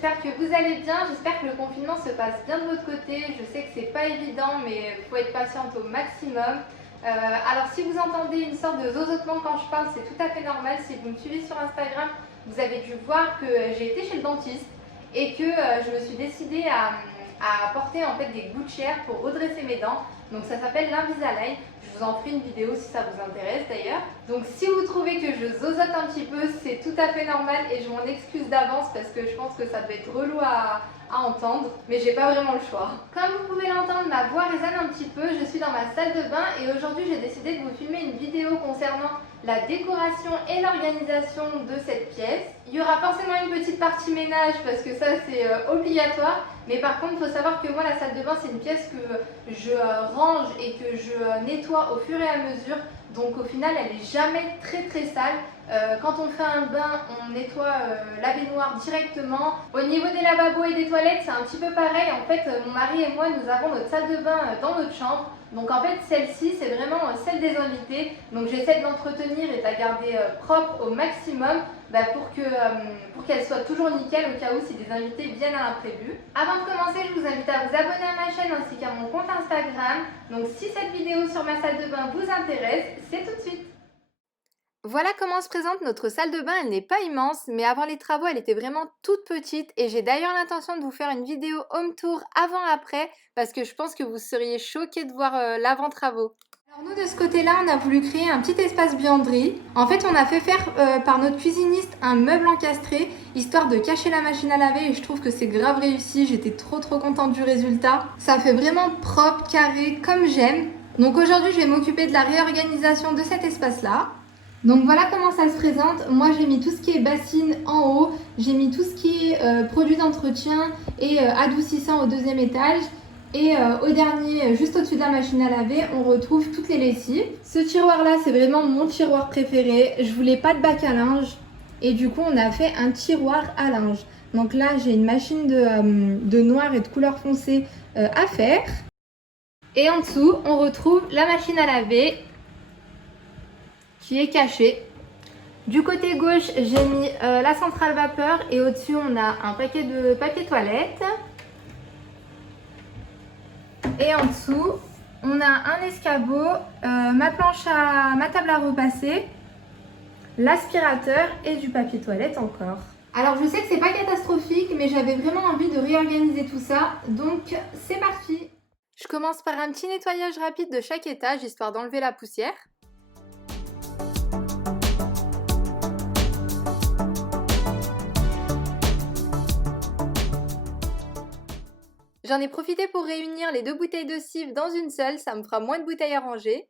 j'espère que vous allez bien, j'espère que le confinement se passe bien de votre côté. Je sais que c'est pas évident, mais il faut être patiente au maximum. Alors si vous entendez une sorte de zozotement quand je parle, c'est tout à fait normal. Si vous me suivez sur Instagram, vous avez dû voir que j'ai été chez le dentiste et que je me suis décidée à apporter en fait des gouttières pour redresser mes dents. Donc ça s'appelle l'Invisalign. Je vous en ferai une vidéo si ça vous intéresse d'ailleurs. Donc si vous trouvez que je zozote un petit peu, c'est tout à fait normal et je m'en excuse d'avance parce que je pense que ça devait être relou à entendre, mais j'ai pas vraiment le choix. Comme vous pouvez l'entendre, ma voix résonne un petit peu, je suis dans ma salle de bain et aujourd'hui j'ai décidé de vous filmer une vidéo concernant la décoration et l'organisation de cette pièce. Il y aura forcément une petite partie ménage parce que ça c'est obligatoire, mais par contre il faut savoir que moi la salle de bain c'est une pièce que je range et que je nettoie au fur et à mesure, donc au final elle n'est jamais très sale. Quand on fait un bain, on nettoie la baignoire directement. Au niveau des lavabos et des toilettes, c'est un petit peu pareil. En fait, mon mari et moi, nous avons notre salle de bain dans notre chambre. Donc en fait, celle-ci, c'est vraiment celle des invités. Donc j'essaie de l'entretenir et de la garder propre au maximum pour qu'elle soit toujours nickel au cas où si des invités viennent à l'imprévu. Avant de commencer, je vous invite à vous abonner à ma chaîne ainsi qu'à mon compte Instagram. Donc si cette vidéo sur ma salle de bain vous intéresse, c'est tout de suite. Voilà comment se présente notre salle de bain. Elle n'est pas immense, mais avant les travaux, elle était vraiment toute petite. Et j'ai d'ailleurs l'intention de vous faire une vidéo home tour avant-après, parce que je pense que vous seriez choqués de voir l'avant-travaux. Alors nous, de ce côté-là, on a voulu créer un petit espace buanderie. En fait, on a fait faire par notre cuisiniste un meuble encastré, histoire de cacher la machine à laver. Et je trouve que c'est grave réussi. J'étais trop contente du résultat. Ça fait vraiment propre, carré, comme j'aime. Donc aujourd'hui, je vais m'occuper de la réorganisation de cet espace-là. Donc voilà comment ça se présente. Moi j'ai mis tout ce qui est bassine en haut, j'ai mis tout ce qui est produit d'entretien et adoucissant au deuxième étage. Et au dernier, juste au-dessus de la machine à laver, on retrouve toutes les lessives. Ce tiroir là, c'est vraiment mon tiroir préféré. Je voulais pas de bac à linge et du coup on a fait un tiroir à linge. Donc là j'ai une machine de noir et de couleur foncée à faire. Et en dessous on retrouve la machine à laver qui est caché. Du côté gauche, j'ai mis la centrale vapeur et au-dessus, on a un paquet de papier toilette. Et en dessous, on a un escabeau, ma table à repasser, l'aspirateur et du papier toilette encore. Alors je sais que c'est pas catastrophique, mais j'avais vraiment envie de réorganiser tout ça, donc c'est parti. Je commence par un petit nettoyage rapide de chaque étage, histoire d'enlever la poussière. J'en ai profité pour réunir les 2 bouteilles de Cif dans une seule, ça me fera moins de bouteilles à ranger.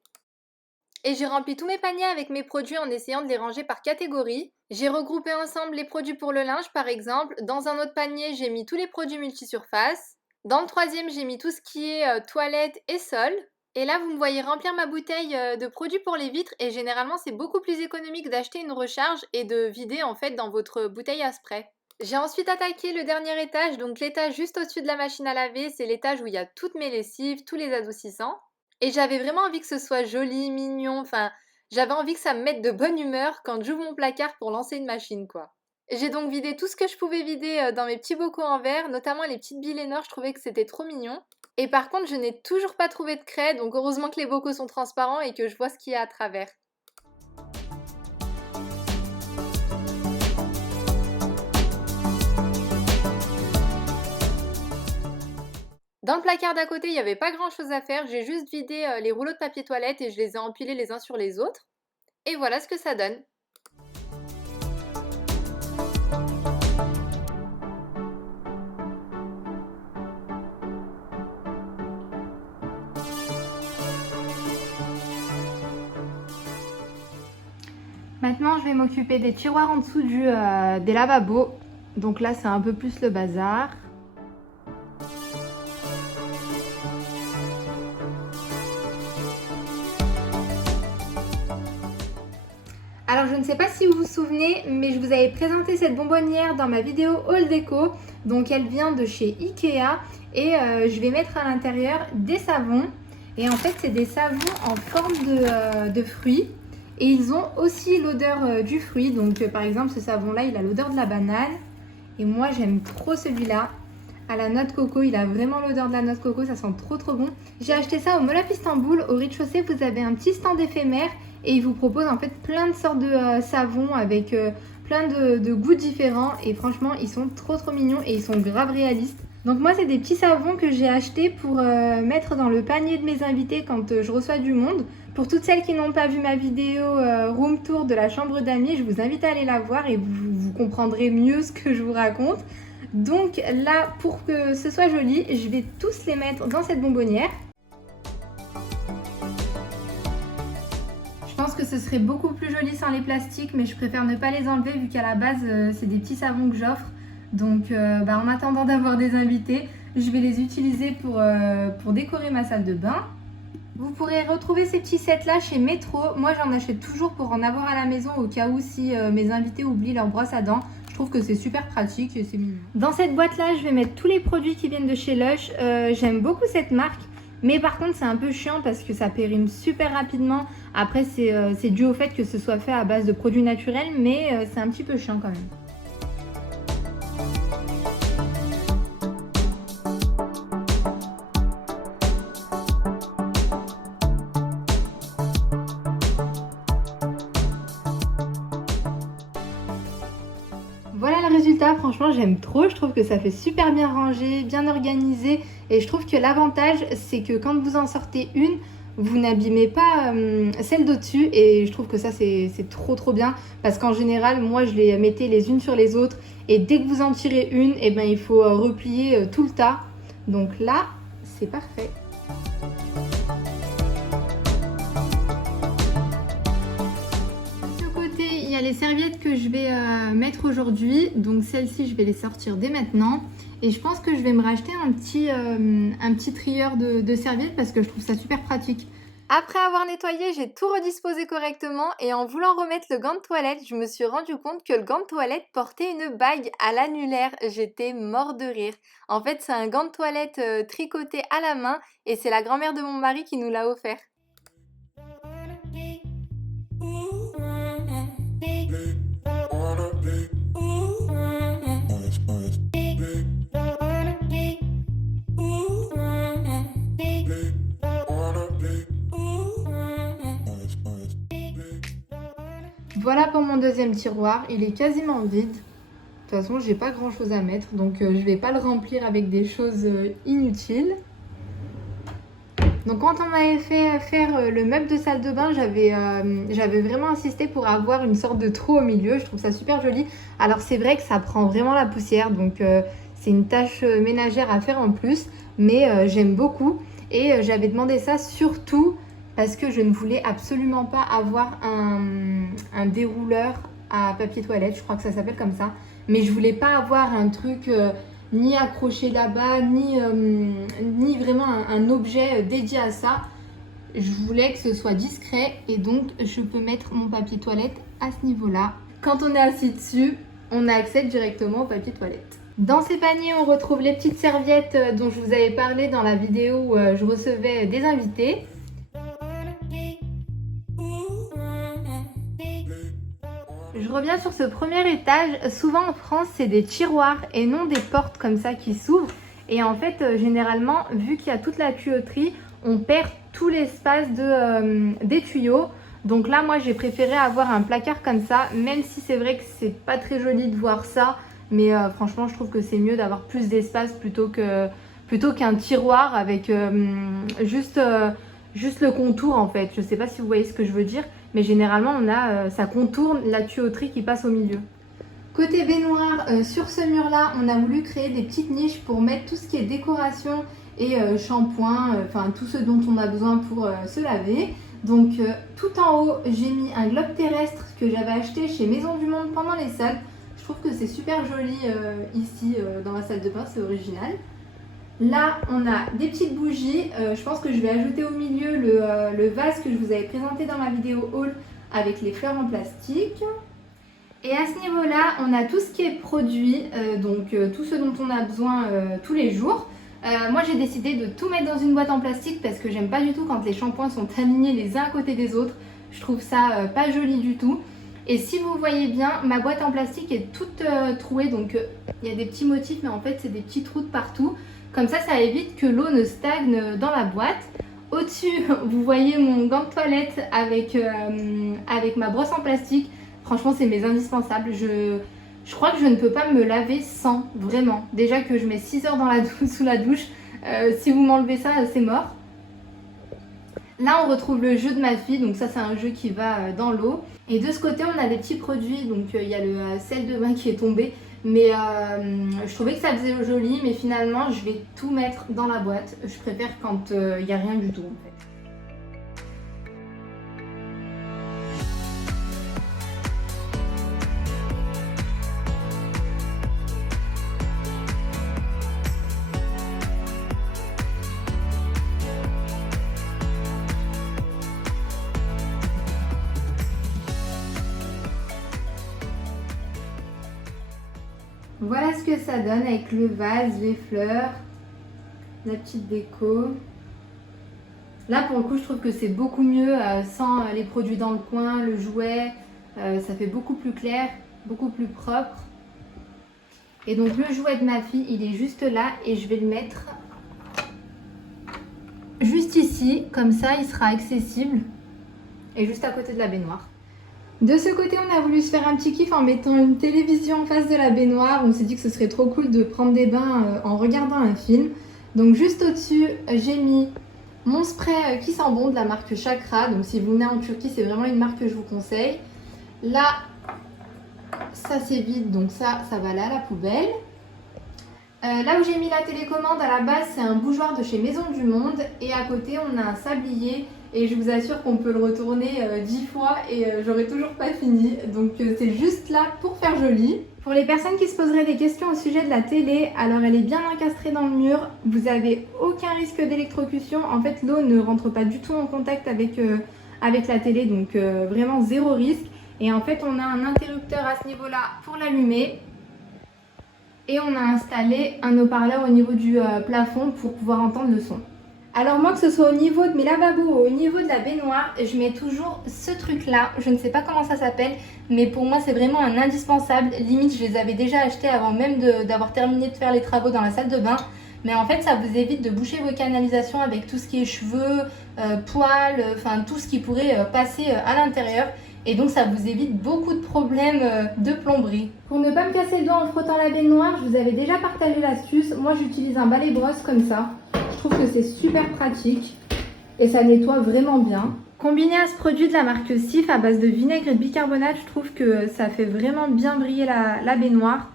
Et j'ai rempli tous mes paniers avec mes produits en essayant de les ranger par catégorie. J'ai regroupé ensemble les produits pour le linge par exemple. Dans un autre panier, j'ai mis tous les produits multisurface. Dans le troisième, j'ai mis tout ce qui est toilette et sol. Et là, vous me voyez remplir ma bouteille de produits pour les vitres et généralement, c'est beaucoup plus économique d'acheter une recharge et de vider en fait dans votre bouteille à spray. J'ai ensuite attaqué le dernier étage, donc l'étage juste au-dessus de la machine à laver, c'est l'étage où il y a toutes mes lessives, tous les adoucissants. Et j'avais vraiment envie que ce soit joli, mignon, enfin, j'avais envie que ça me mette de bonne humeur quand j'ouvre mon placard pour lancer une machine, quoi. J'ai donc vidé tout ce que je pouvais vider dans mes petits bocaux en verre, notamment les petites billes Lénore, je trouvais que c'était trop mignon. Et par contre, je n'ai toujours pas trouvé de craie, donc heureusement que les bocaux sont transparents et que je vois ce qu'il y a à travers. Dans le placard d'à côté, il n'y avait pas grand chose à faire, j'ai juste vidé les rouleaux de papier toilette et je les ai empilés les uns sur les autres. Et voilà ce que ça donne. Maintenant, je vais m'occuper des tiroirs en dessous des lavabos. Donc là, c'est un peu plus le bazar. Alors je ne sais pas si vous vous souvenez, mais je vous avais présenté cette bonbonnière dans ma vidéo haul déco. Donc elle vient de chez Ikea et je vais mettre à l'intérieur des savons. Et en fait c'est des savons en forme de fruits. Et ils ont aussi l'odeur du fruit. Donc par exemple ce savon là il a l'odeur de la banane. Et moi j'aime trop celui-là. À la noix de coco, il a vraiment l'odeur de la noix de coco, ça sent trop bon. J'ai acheté ça au Mall of Istanbul. Au rez-de-chaussée, vous avez un petit stand éphémère et ils vous proposent en fait plein de sortes de savons avec plein de goûts différents. Et franchement, ils sont trop mignons et ils sont grave réalistes. Donc moi, c'est des petits savons que j'ai achetés pour mettre dans le panier de mes invités quand je reçois du monde. Pour toutes celles qui n'ont pas vu ma vidéo room tour de la chambre d'amis, je vous invite à aller la voir et vous comprendrez mieux ce que je vous raconte. Donc là, pour que ce soit joli, je vais tous les mettre dans cette bonbonnière. Je pense que ce serait beaucoup plus joli sans les plastiques, mais je préfère ne pas les enlever vu qu'à la base, c'est des petits savons que j'offre. Donc en attendant d'avoir des invités, je vais les utiliser pour décorer ma salle de bain. Vous pourrez retrouver ces petits sets là chez Metro. Moi j'en achète toujours pour en avoir à la maison au cas où si mes invités oublient leur brosse à dents. Je trouve que c'est super pratique et c'est mignon. Dans cette boîte là je vais mettre tous les produits qui viennent de chez Lush. J'aime beaucoup cette marque, mais par contre c'est un peu chiant parce que ça périme super rapidement. Après c'est dû au fait que ce soit fait à base de produits naturels, mais c'est un petit peu chiant quand même. Voilà le résultat, franchement j'aime trop, je trouve que ça fait super bien rangé, bien organisé et je trouve que l'avantage c'est que quand vous en sortez une, vous n'abîmez pas celle d'au-dessus et je trouve que ça c'est trop bien parce qu'en général moi je les mettais les unes sur les autres et dès que vous en tirez une, et ben, il faut replier tout le tas. Donc là c'est parfait. Il y a les serviettes que je vais mettre aujourd'hui, donc celles-ci je vais les sortir dès maintenant et je pense que je vais me racheter un petit trieur de serviettes parce que je trouve ça super pratique. Après avoir nettoyé, j'ai tout redisposé correctement et en voulant remettre le gant de toilette, je me suis rendu compte que le gant de toilette portait une bague à l'annulaire. J'étais mort de rire. En fait, c'est un gant de toilette tricoté à la main et c'est la grand-mère de mon mari qui nous l'a offert. Voilà pour mon deuxième tiroir, il est quasiment vide. De toute façon, j'ai pas grand chose à mettre, donc je vais pas le remplir avec des choses inutiles. Donc quand on m'avait fait faire le meuble de salle de bain, j'avais vraiment insisté pour avoir une sorte de trou au milieu. Je trouve ça super joli. Alors c'est vrai que ça prend vraiment la poussière, donc c'est une tâche ménagère à faire en plus, mais j'aime beaucoup. Et j'avais demandé ça surtout parce que je ne voulais absolument pas avoir un dérouleur à papier toilette, je crois que ça s'appelle comme ça. Mais je voulais pas avoir un truc ni accroché là-bas, ni vraiment un objet dédié à ça. Je voulais que ce soit discret et donc je peux mettre mon papier toilette à ce niveau-là. Quand on est assis dessus, on a accès directement au papier toilette. Dans ces paniers, on retrouve les petites serviettes dont je vous avais parlé dans la vidéo où je recevais des invités. Je reviens sur ce premier étage. Souvent en France, c'est des tiroirs et non des portes comme ça qui s'ouvrent. Et en fait, généralement, vu qu'il y a toute la tuyauterie, on perd tout l'espace des tuyaux. Donc là, moi, j'ai préféré avoir un placard comme ça, même si c'est vrai que c'est pas très joli de voir ça. Mais franchement, je trouve que c'est mieux d'avoir plus d'espace plutôt qu'un tiroir avec juste le contour en fait. Je sais pas si vous voyez ce que je veux dire, mais généralement ça contourne la tuyauterie qui passe au milieu. Côté baignoire, sur ce mur là, on a voulu créer des petites niches pour mettre tout ce qui est décoration et shampoing, enfin tout ce dont on a besoin pour se laver. Donc tout en haut, j'ai mis un globe terrestre que j'avais acheté chez Maison du Monde pendant les salles. Je trouve que c'est super joli ici dans la salle de bain, c'est original. Là, on a des petites bougies. Je pense que je vais ajouter au milieu le vase que je vous avais présenté dans ma vidéo haul avec les fleurs en plastique. Et à ce niveau-là, on a tout ce qui est produit, donc tout ce dont on a besoin tous les jours. Moi, j'ai décidé de tout mettre dans une boîte en plastique parce que j'aime pas du tout quand les shampoings sont alignés les uns à côté des autres. Je trouve ça pas joli du tout. Et si vous voyez bien, ma boîte en plastique est toute trouée, donc il y a des petits motifs, mais en fait c'est des petits trous de partout. Comme ça évite que l'eau ne stagne dans la boîte. Au-dessus, vous voyez mon gant de toilette avec ma brosse en plastique. Franchement, c'est mes indispensables. Je crois que je ne peux pas me laver sans, vraiment. Déjà que je mets 6 heures dans la sous la douche. Si vous m'enlevez ça, c'est mort. Là, on retrouve le jeu de ma fille. Donc ça, c'est un jeu qui va dans l'eau. Et de ce côté, on a des petits produits. Donc il y a le sel de bain qui est tombé. Mais je trouvais que ça faisait joli, mais finalement je vais tout mettre dans la boîte. Je préfère quand il n'y a rien du tout en fait. Voilà ce que ça donne avec le vase, les fleurs, la petite déco. Là pour le coup je trouve que c'est beaucoup mieux sans les produits dans le coin, le jouet, ça fait beaucoup plus clair, beaucoup plus propre. Et donc le jouet de ma fille il est juste là et je vais le mettre juste ici, comme ça il sera accessible et juste à côté de la baignoire. De ce côté, on a voulu se faire un petit kiff en mettant une télévision en face de la baignoire. On s'est dit que ce serait trop cool de prendre des bains en regardant un film. Donc juste au-dessus, j'ai mis mon spray qui sent bon de la marque Chakra. Donc si vous venez en Turquie, c'est vraiment une marque que je vous conseille. Là, ça c'est vide, donc ça va aller à la poubelle. Là où j'ai mis la télécommande à la base, c'est un bougeoir de chez Maison du Monde. Et à côté, on a un sablier. Et je vous assure qu'on peut le retourner 10 fois et j'aurai toujours pas fini. Donc c'est juste là pour faire joli. Pour les personnes qui se poseraient des questions au sujet de la télé, alors elle est bien encastrée dans le mur. Vous n'avez aucun risque d'électrocution. En fait, l'eau ne rentre pas du tout en contact avec la télé. Donc vraiment zéro risque. Et en fait, on a un interrupteur à ce niveau-là pour l'allumer. Et on a installé un haut-parleur au niveau du plafond pour pouvoir entendre le son. Alors moi, que ce soit au niveau de mes lavabos ou au niveau de la baignoire, je mets toujours ce truc-là. Je ne sais pas comment ça s'appelle, mais pour moi, c'est vraiment un indispensable. Limite, je les avais déjà achetés avant même d'avoir terminé de faire les travaux dans la salle de bain. Mais en fait, ça vous évite de boucher vos canalisations avec tout ce qui est cheveux, poils, enfin tout ce qui pourrait passer à l'intérieur. Et donc, ça vous évite beaucoup de problèmes de plomberie. Pour ne pas me casser le doigt en frottant la baignoire, je vous avais déjà partagé l'astuce. Moi, j'utilise un balai brosse comme ça. Je trouve que c'est super pratique et ça nettoie vraiment bien. Combiné à ce produit de la marque Cif à base de vinaigre et de bicarbonate, je trouve que ça fait vraiment bien briller la baignoire.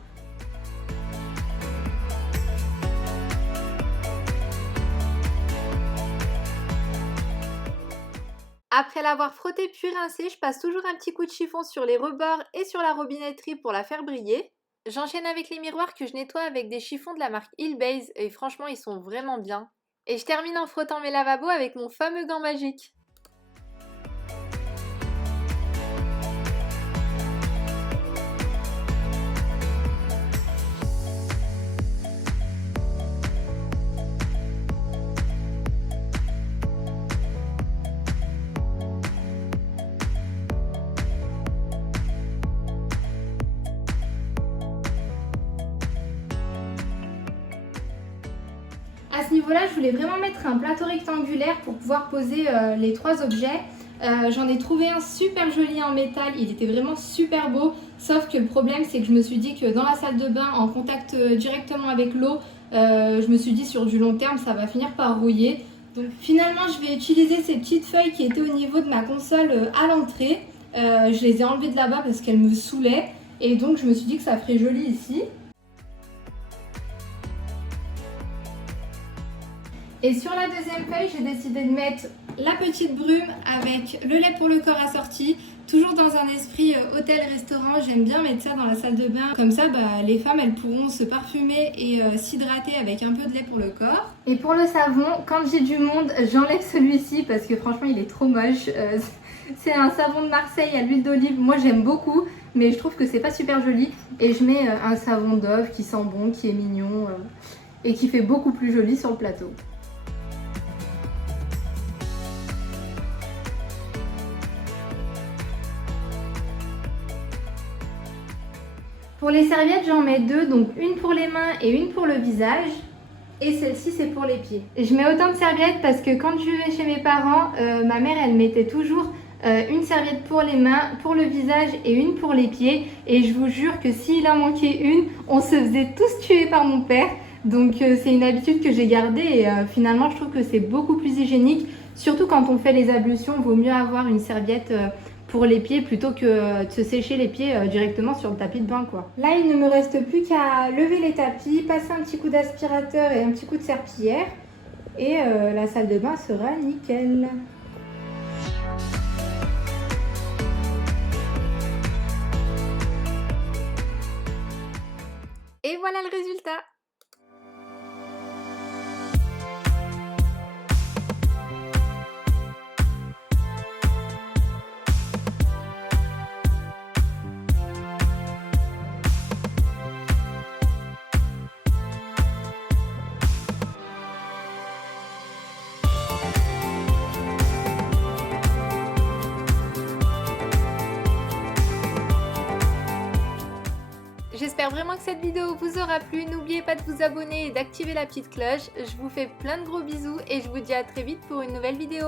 Après l'avoir frotté puis rincé, je passe toujours un petit coup de chiffon sur les rebords et sur la robinetterie pour la faire briller. J'enchaîne avec les miroirs que je nettoie avec des chiffons de la marque Hillbase et franchement ils sont vraiment bien. Et je termine en frottant mes lavabos avec mon fameux gant magique. À ce niveau-là, je voulais vraiment mettre un plateau rectangulaire pour pouvoir poser les 3 objets. J'en ai trouvé un super joli en métal, il était vraiment super beau, sauf que le problème c'est que je me suis dit que dans la salle de bain, en contact directement avec l'eau, je me suis dit sur du long terme ça va finir par rouiller. Donc finalement je vais utiliser ces petites feuilles qui étaient au niveau de ma console à l'entrée. Je les ai enlevées de là-bas parce qu'elles me saoulaient et donc je me suis dit que ça ferait joli ici. Et sur la deuxième feuille, j'ai décidé de mettre la petite brume avec le lait pour le corps assorti. Toujours dans un esprit hôtel-restaurant, j'aime bien mettre ça dans la salle de bain. Comme ça, les femmes, elles pourront se parfumer et s'hydrater avec un peu de lait pour le corps. Et pour le savon, quand j'ai du monde, j'enlève celui-ci parce que franchement, il est trop moche. C'est un savon de Marseille à l'huile d'olive. Moi, j'aime beaucoup, mais je trouve que c'est pas super joli. Et je mets un savon Dove qui sent bon, qui est mignon et qui fait beaucoup plus joli sur le plateau. Pour les serviettes, j'en mets deux, donc une pour les mains et une pour le visage. Et celle-ci, c'est pour les pieds. Je mets autant de serviettes parce que quand je vais chez mes parents, ma mère, elle mettait toujours une serviette pour les mains, pour le visage et une pour les pieds. Et je vous jure que s'il en manquait une, on se faisait tous tuer par mon père. Donc c'est une habitude que j'ai gardée et finalement, je trouve que c'est beaucoup plus hygiénique. Surtout quand on fait les ablutions, il vaut mieux avoir une serviette pour les pieds plutôt que de se sécher les pieds directement sur le tapis de bain, quoi. Là, il ne me reste plus qu'à lever les tapis, passer un petit coup d'aspirateur et un petit coup de serpillière et la salle de bain sera nickel. Et voilà le résultat! J'espère vraiment que cette vidéo vous aura plu. N'oubliez pas de vous abonner et d'activer la petite cloche. Je vous fais plein de gros bisous et je vous dis à très vite pour une nouvelle vidéo.